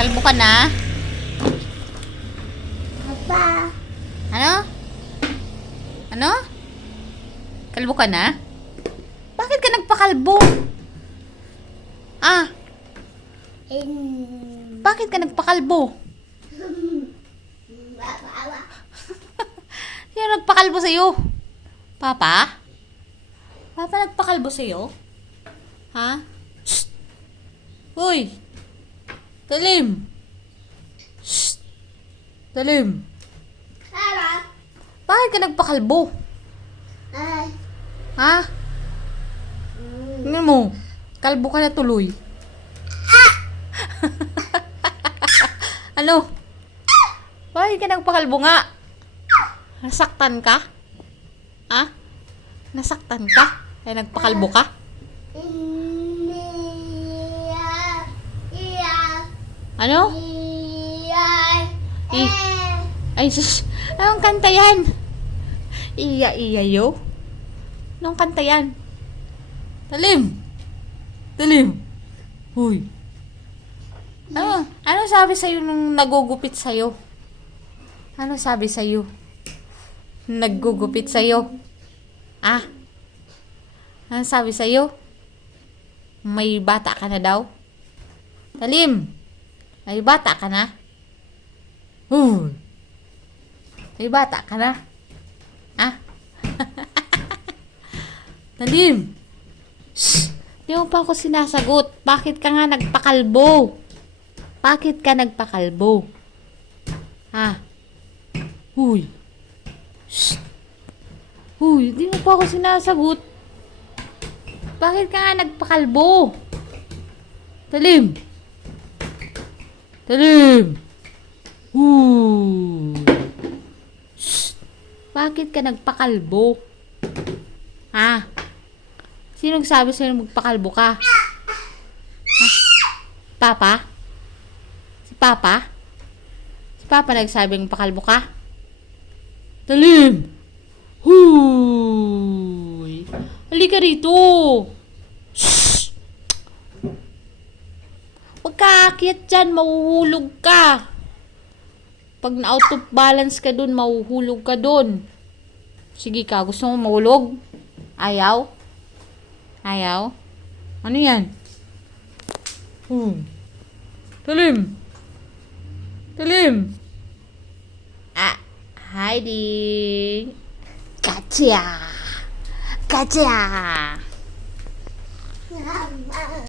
Kalbo ka na? Papa. Ano? Ano? Kalbo ka na? Bakit ka nagpakalbo? Ah, bakit ka nagpakalbo? Sino nagpakalbo sa'yo? Papa? Papa nagpakalbo sa'yo? Ha? Shh! Uy! Talim! Shh! Talim! Bakit ka nagpakalbo? Ha? Tingnan mo, kalbo ka na tuloy. Ano? Bakit ka nagpakalbo nga? Nasaktan ka? Ha? Nasaktan ka? Kaya nagpakalbo ka? Ano? Ay, sus. Anong kanta yan? Iya, yo. Anong kanta yan? Talim. Talim. Huy. Ano sabi sa'yo nung nagugupit sa'yo? Ano sabi sa'yo? Naggugupit sa'yo? Ah? Ano sabi sa'yo? May bata ka na daw? Talim. May bata ka na? May bata ka na? Ah? Talim. Shh! Di mo pa ako sinasagot. Bakit ka nga nagpakalbo? Bakit ka nagpakalbo? Ha? Huy. Shh! Huy, di mo pa ako sinasagot. Bakit ka nga nagpakalbo? Talim. Talim. Shh! Bakit ka nagpakalbo? Ha? Sinong sabi sa'yo magpakalbo ka? Ha? Papa? Si Papa? Si Papa nagsabing pakalbo ka? Talim! Huy! Halika rito! Shhh! Huwag ka aakyat dyan, mahuhulog ka. Pag na-out of balance ka dun, mahuhulog ka dun. Sige ka, gusto mo mahulog? Ayaw? Ayaw? Ano yan? Talim! Talim! Ah, Heidi! Gotcha! Gotcha!